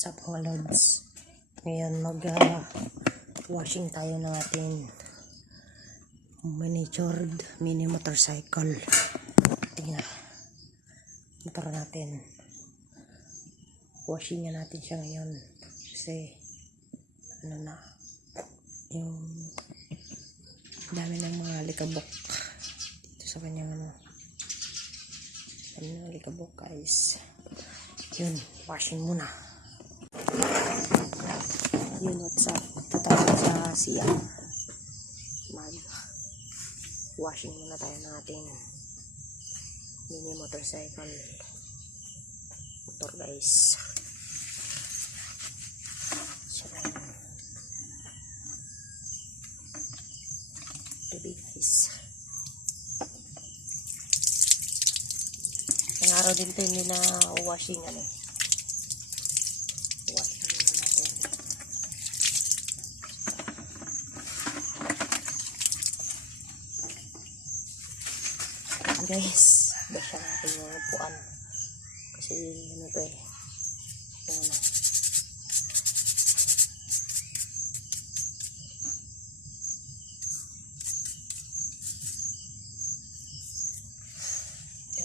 Sa mga lods. Ngayon washing tayo ng ating miniatured mini motorcycle. Tingnan. Motor natin. Washing nga natin siya ngayon. Kasi ano na yung dami ng mga likabok dito sa kanyang likabok guys. Yun, washing muna. Yun, what's up? Ito tayo sa siya. Washing muna tayo ng ating mini motorcycle motor guys. So, gabi guys. Ang araw din ito hindi na washing washing muna natin. Guys, basta natin yung upuan kasi ito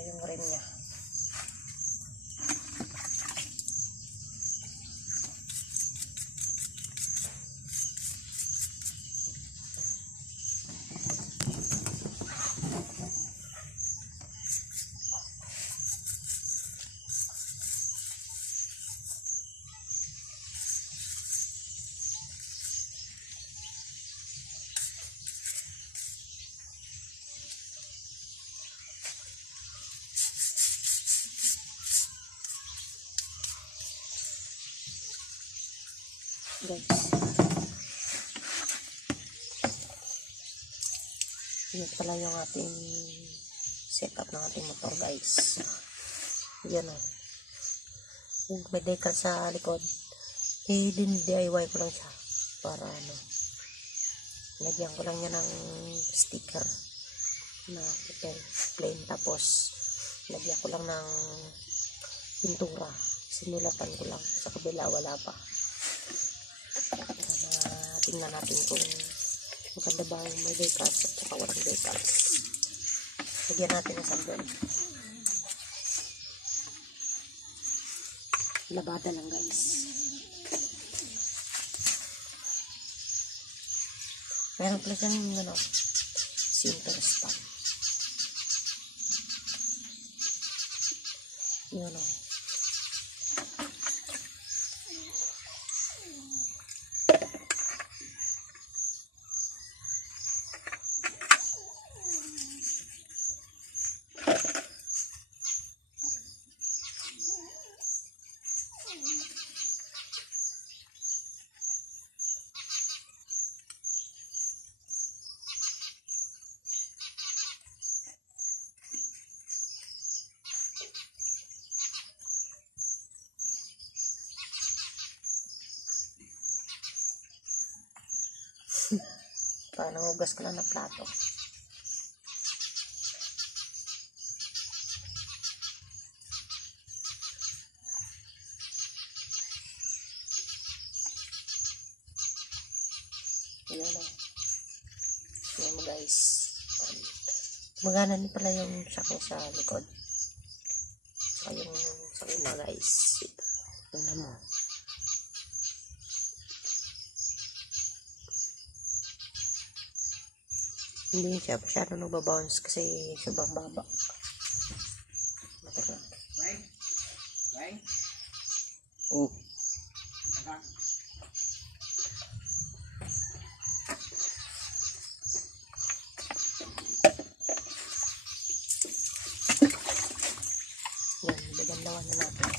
yung rim niya. Guys, yun pala yung ating setup ng ating motor guys. Yan yung may decal sa likod DIY ko lang siya para lagyan ko lang niya ng sticker na plain, tapos lagyan ko lang ng pintura, sinulatan ko lang sa kabila, wala pa. Tingnan natin kung maganda ba yung may decals at saka walang decals. Lagyan natin ng sandal. Labada lang guys. Meron pala siyang center stand. Yun parang hugas ko lang na plato. Ayan mo guys. Magana din pala yung shock sa likod. Saka yung sa una guys. Ito mo. Hindi siya masyado nagbabounce kasi sobrang baba. Right? Oh. Yan, bagandawan na natin.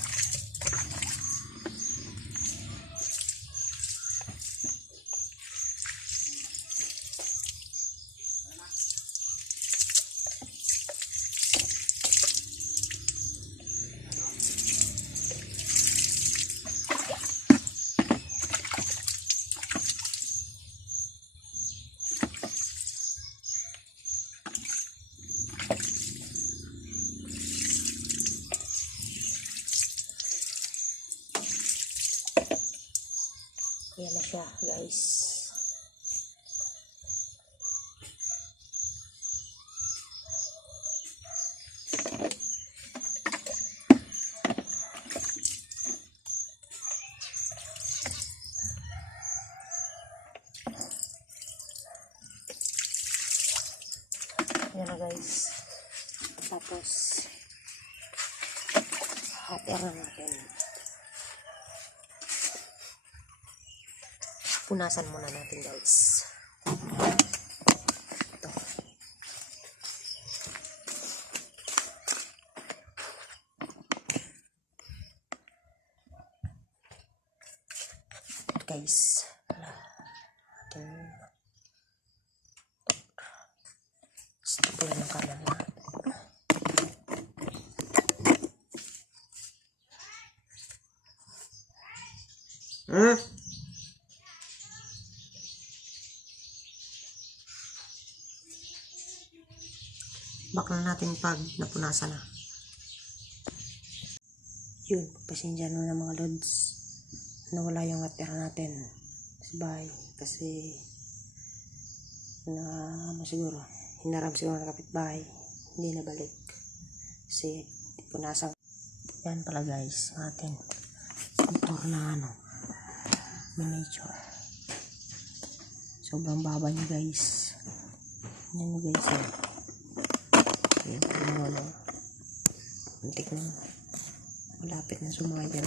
Yan na siya, guys. Yan na, guys. Tapos hot air na natin. Punasan muna natin, guys. Ito. Guys, stop lang ng kanan natin. Bak na natin pag napunasan na. Yun, pasensya na mga lods. Nawala yung water natin sa bahay. Kasi siguro, hinaram siguro ng kapitbahay. Hindi nabalik. Kasi punasan. Yan pala guys, natin. Motor na miniature. Sobrang baba niya guys. Yan guys. Ayan, antik na. Malapit na sumayan.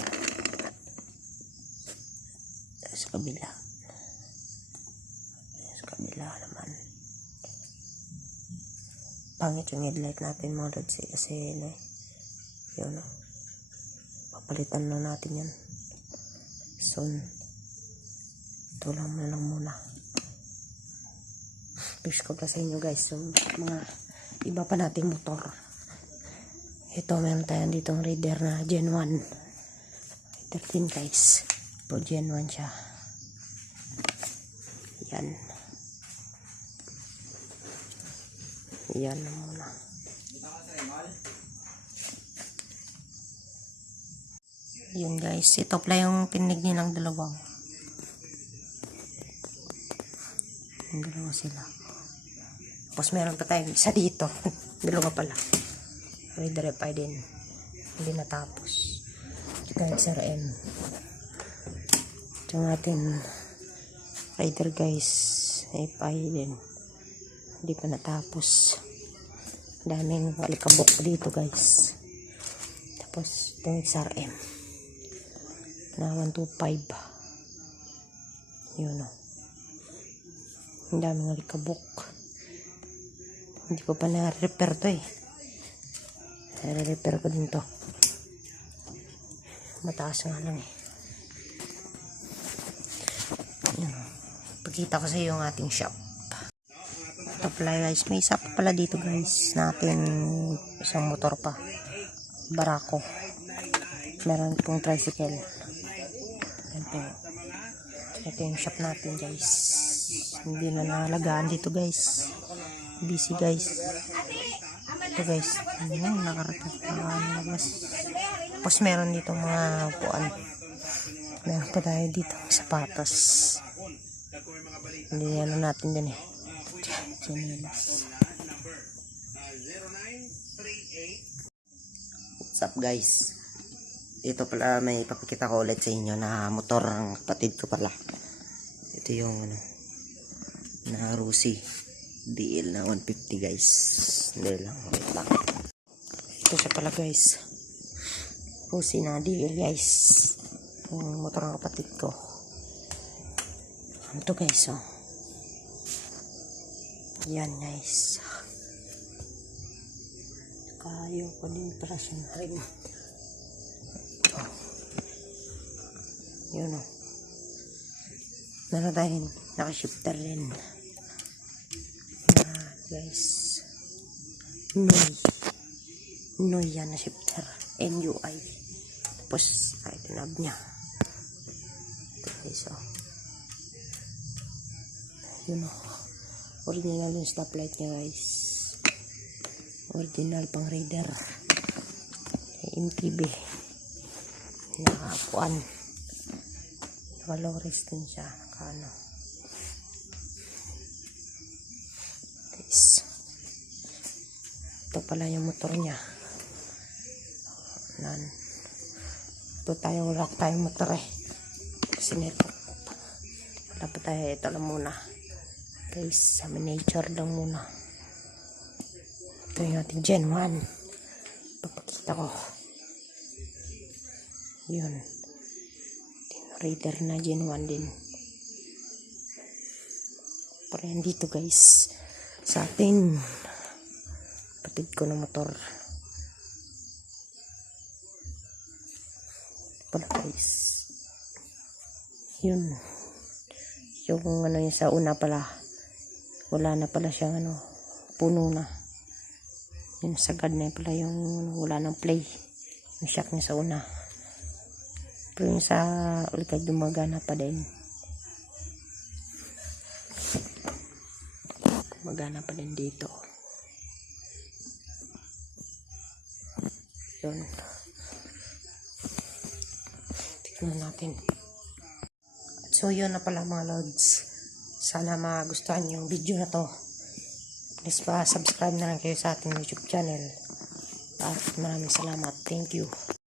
Sa kabila. Sa kabila naman. Pangit yung headlight natin mga lods. Kasi yun papalitan na natin yan. Soon. Ito lang muna. Push ko pa sa inyo guys. So, mga iba pa nating motor. Ito, meron tayo ditong Raider na Gen 1. 13 guys. Po Gen 1 siya. Yan. Yan na muna. Yun guys. Ito pala yung tinig nilang dalawa. Yung dalawa sila. Tapos meron pa tayong isa dito. Dalawa pala. Raider FI din. Hindi natapos. Kahit RM. Ito natin Raider guys. FI din. Hindi pa natapos. Daming alikabok dito guys. Tapos ito yung XRM. Na 125. Yun o. Ang daming alikabok. Hindi ko pa na-repair to eh. Na-repair ko din to. Mataas nga lang eh. Ayan. Pagkita ko sa iyo yung ating shop. Ito pala guys. May isa pa pala dito guys. Natin isang motor pa. Barako. Meron pong tricycle. Ayan po. Ito yung shop natin guys. Hindi na nalagaan dito guys. Busy guys. Ito guys. Ayan, nakaratas. Tapos meron dito mga upuan. Meron pa tayo dito sapatos. Hindi natin din eh. Chinelas. What's up guys? Ito pala may papakita ko ulit sa inyo na motor ng kapatid ko pala. Ito yung na Rusi DL na 150 guys. Hindi lang, wait lang. Ito siya pala guys. Rusi na DL guys. Yung motor ng kapatid ko. Ito guys oh. Yan guys. Kayo ko din para sa ring. Oh. Yun oh. Meron tayong naka-shifter rin. Guys, Noy yan na shifter, NUI. Tapos ay tinab niya. Ito guys oh. Yun oh. Original yung stoplight niya guys. Original pang Raider. MTB. Nakapuan. Naka-low-res din siya. Naka-ano. Guys. Ito pala yung motor niya. Nan. Ito tayo, wala tayong motor eh. Kasi neto. Wala pa tayo. Ito lang muna. Guys, sa miniature lang muna. Ito yung ating Gen 1. Papakita ko. Yun. Raider na Gen 1 din. Pero yan dito guys. Sa atin. Patid ko ng motor. Pala guys. Yun. Yung ano yung sa una pala. Wala na pala siyang ano. Puno na. Yung sagad na pala yung wala ng play. Yung shock niya sa una. Pero yung sa ulikad gumagana pa din. Gumagana pa din dito. Yun. Tignan natin. So yun na pala mga lods. Sana magustuhan yung video na to. Please pa subscribe na lang kayo sa ating YouTube channel. At maraming salamat. Thank you.